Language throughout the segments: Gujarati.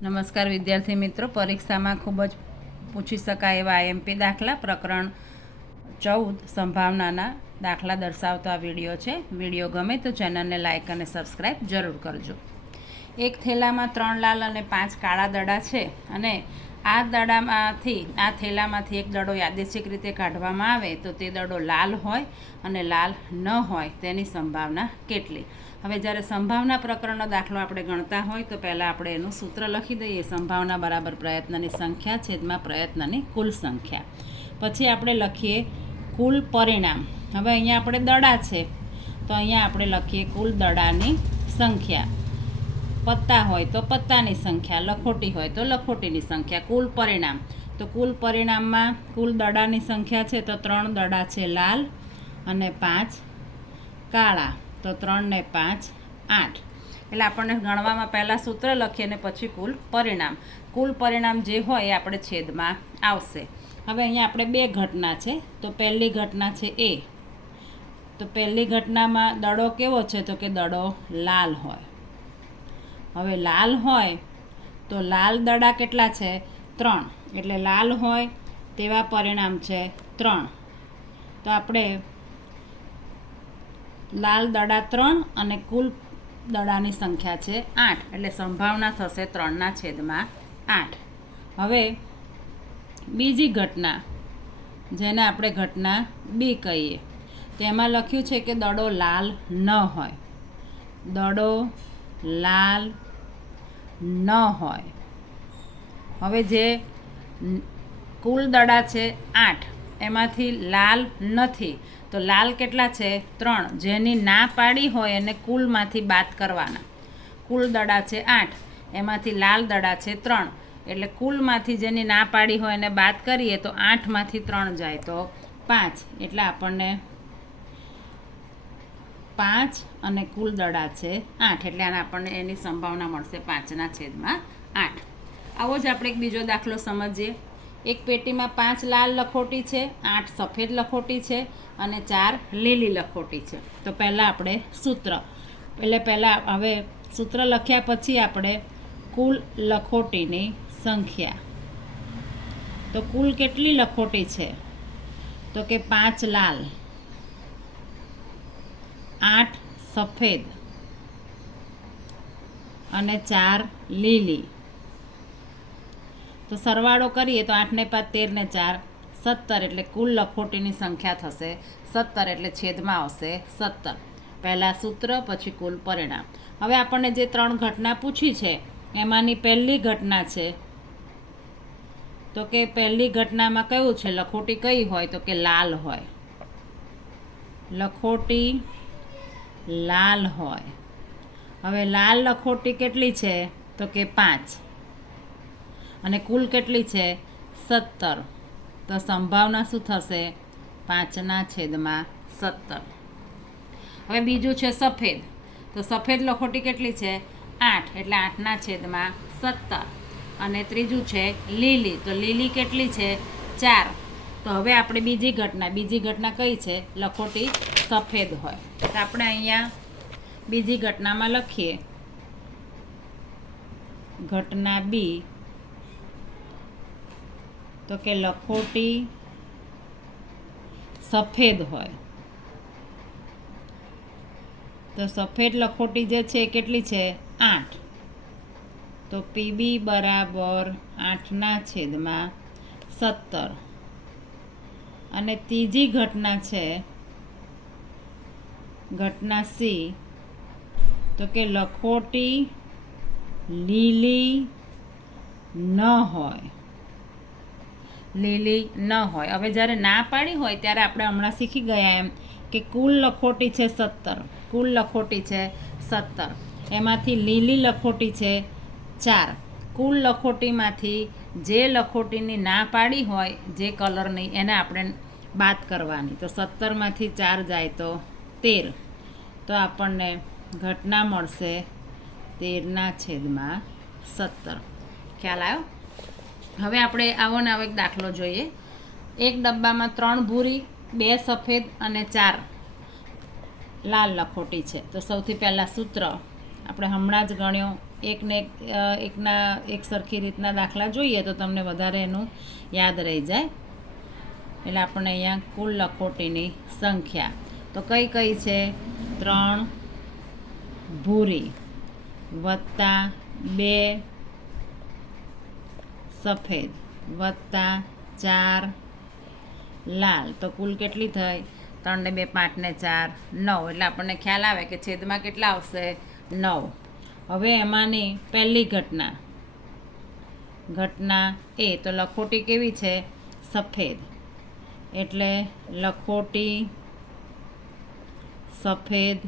નમસ્કાર વિદ્યાર્થી મિત્રો, પરીક્ષામાં ખૂબ જ પૂછી શકાય એવા આઈએમપી દાખલા પ્રકરણ 14 સંભાવનાના દાખલા દર્શાવતો આ વિડીયો છે. વિડીયો ગમે તો ચેનલને લાઇક અને સબસ્ક્રાઈબ જરૂર કરજો. એક થેલામાં 3 લાલ અને 5 કાળા દડા છે અને આ થેલામાંથી એક દડો યાદચ્છિક રીતે કાઢવામાં આવે તો તે દડો લાલ હોય અને લાલ ન હોય તેની સંભાવના કેટલી? હવે જ્યારે સંભાવના પ્રકરણનો દાખલો આપણે ગણતા હોય તો પહેલાં આપણે એનું સૂત્ર લખી દઈએ. સંભાવના બરાબર પ્રયત્નની સંખ્યા છેદમાં પ્રયત્નની કુલ સંખ્યા. પછી આપણે લખીએ કુલ પરિણામ. હવે અહીંયા આપણે દડા છે તો અહીંયા આપણે લખીએ કુલ દડાની સંખ્યા. પત્તા હોય તો પત્તાની સંખ્યા, લખોટી હોય તો લખોટીની સંખ્યા. કુલ પરિણામ તો કુલ પરિણામમાં કુલ દડાની સંખ્યા છે તો 3 દડા છે લાલ અને 5 કાળા, તો 3 ને 5 8. એટલે આપણને ગણવામાં પહેલાં સૂત્ર લખીએ અને પછી કુલ પરિણામ. કુલ પરિણામ જે હોય એ આપણે છેદમાં આવશે. હવે અહીંયા આપણે 2 ઘટના છે તો પહેલી ઘટના છે એ. તો પહેલી ઘટનામાં દડો કેવો છે તો કે દડો લાલ હોય. હવે લાલ હોય તો લાલ દડા કેટલા છે? 3. એટલે લાલ હોય તેવા પરિણામ છે 3. તો આપણે લાલ દડા 3 અને કુલ દડાની સંખ્યા છે 8. એટલે સંભાવના થશે 3/8. હવે બીજી ઘટના, જેને આપણે ઘટના બી કહીએ, તેમાં લખ્યું છે કે દડો લાલ ન હોય. દડો લાલ ન હોય. હવે જે કુલ દડા છે 8 એમાંથી લાલ નથી તો લાલ કેટલા છે? 3. જેની ના પાડી હોય એને કુલમાંથી બાદ કરવાના. કુલ દડા છે 8, એમાંથી લાલ દડા છે 3. એટલે કુલમાંથી જેની ના પાડી હોય એને બાદ કરીએ તો 8માંથી 3 જાય તો 5. એટલે આપણને 5 અને કુલ દડા છે 8. એટલે આને આપણને એની સંભાવના મળશે 5/8. આવો જ આપણે એક બીજો દાખલો સમજીએ. એક પેટીમાં 5 લાલ લખોટી છે, 8 સફેદ લખોટી છે અને 4 લીલી લખોટી છે. તો પહેલાં આપણે સૂત્ર, પહેલાં હવે સૂત્ર લખ્યા પછી આપણે કુલ લખોટીની સંખ્યા. તો કુલ કેટલી લખોટી છે તો કે 5 લાલ, 8 સફેદ અને 4 લીલી. તો સરવાળો કરીએ તો 8 ને 5 13 ને 4 17. એટલે કુલ લખોટીની સંખ્યા થશે 17. એટલે છેદમાં આવશે 17. પહેલાં સૂત્ર પછી કુલ પરિણામ. હવે આપણને જે 3 ઘટના પૂછી છે એમાંની પહેલી ઘટના છે તો કે પહેલી ઘટનામાં કયું છે? લખોટી કઈ હોય તો કે લાલ હોય. લખોટી લાલ હોય. હવે લાલ લખોટી કેટલી છે તો કે 5 અને કુલ કેટલી છે? 17. તો સંભાવના શું થશે? 5/17. હવે બીજું છે સફેદ. તો સફેદ લખોટી કેટલી છે? 8. એટલે 8/17. અને ત્રીજું છે લીલી. તો લીલી કેટલી છે? 4. તો હવે આપણે બીજી ઘટના કઈ છે? લખોટી સફેદ હોય. તો આપણે અહીંયા બીજી ઘટનામાં લખીએ ઘટના બી. તો કે લખોટી સફેદ હોય. તો સફેદ લખોટી જે છે કેટલી છે? 8. તો પીબી બરાબર 8/17. અને ત્રીજી ઘટના છે ઘટના સી. તો કે લખોટી લીલી ન હોય. લીલી ન હોય. હવે જ્યારે ના પાડી હોય ત્યારે આપણે હમણાં શીખી ગયા એમ કે કુલ લખોટી છે 17. કુલ લખોટી છે 17. એમાંથી લીલી લખોટી છે 4. કુલ લખોટીમાંથી જે લખોટીની ના પાડી હોય જે કલરની એને આપણે બાદ કરવાની. તો 17માંથી 4 જાય તો 13. તો આપણને ઘટના મળશે 13/17. ખ્યાલ આવ્યો? હવે આપણે આવો ને આવો એક દાખલો જોઈએ. એક ડબ્બામાં 3 ભૂરી, 2 સફેદ અને 4 લાલ લખોટી છે. તો સૌથી પહેલાં સૂત્ર આપણે હમણાં જ ગણ્યો એકના એક સરખી રીતના દાખલા જોઈએ તો તમને વધારે એનું યાદ રહી જાય. એટલે આપણને અહીંયા કુલ લખોટીની સંખ્યા તો કઈ કઈ છે? 3 ભૂરી વત્તા 2 સફેદ વત્તા 4 લાલ. તો કુલ કેટલી થઈ? 3 ને 2 5 ને 4 9. એટલે આપણને ખ્યાલ આવે કે છેદમાં કેટલા આવશે? 9. હવે એમાંની પહેલી ઘટના એ તો લખોટી કેવી છે? સફેદ. એટલે લખોટી સફેદ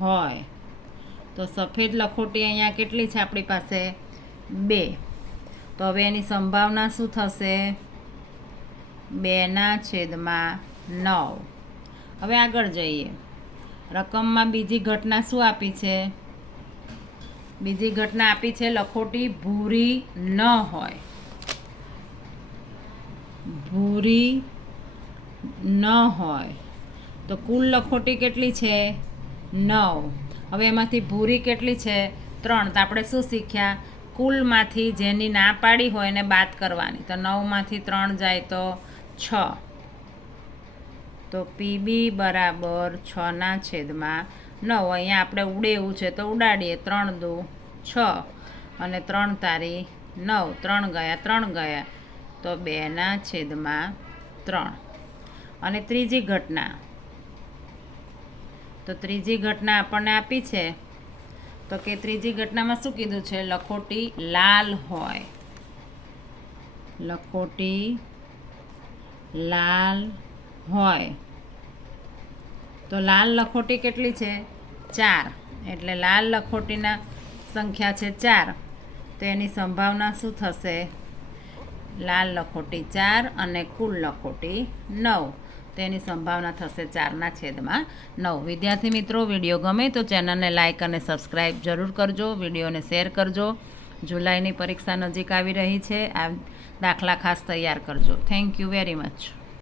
હોય તો સફેદ લખોટી અહીંયા કેટલી છે આપણી પાસે? 2. તો હવે એની સંભાવના શું થશે? 2/9. હવે આગળ જઈએ. રકમમાં બીજી ઘટના શું આપી છે? બીજી ઘટના આપી છે લખોટી ભૂરી ન હોય. ભૂરી ન હોય તો કુલ લખોટી કેટલી છે? 9. હવે એમાંથી ભૂરી કેટલી છે? 3. તો આપણે શું શીખ્યા? કુલમાંથી જેની ના પાડી હોય એને બાદ કરવાની. તો 9માંથી 3 જાય તો 6. તો PB બરાબર 6/9. અહીંયા આપણે ઉડે એવું છે તો ઉડાડીએ. 3 દુ 6 અને 3 તારી 9. 3 ગયા તો 2/3. અને ત્રીજી ઘટના આપણને આપી છે તો કે ત્રીજી ઘટનામાં શું કીધું છે? લખોટી લાલ હોય. લખોટી લાલ હોય તો લાલ લખોટી કેટલી છે? 4. એટલે લાલ લખોટીના સંખ્યા છે 4. તો એની સંભાવના શું થશે? લાલ લખોટી 4 અને કુલ લખોટી 9. તો એની સંભાવના થશે 4/9. વિદ્યાર્થી મિત્રો, વિડીયો ગમે તો ચેનલને લાઇક અને સબસ્ક્રાઈબ જરૂર કરજો. વિડીયોને શેર કરજો. જુલાઈની પરીક્ષા નજીક આવી રહી છે. આ દાખલા ખાસ તૈયાર કરજો. Thank you very much.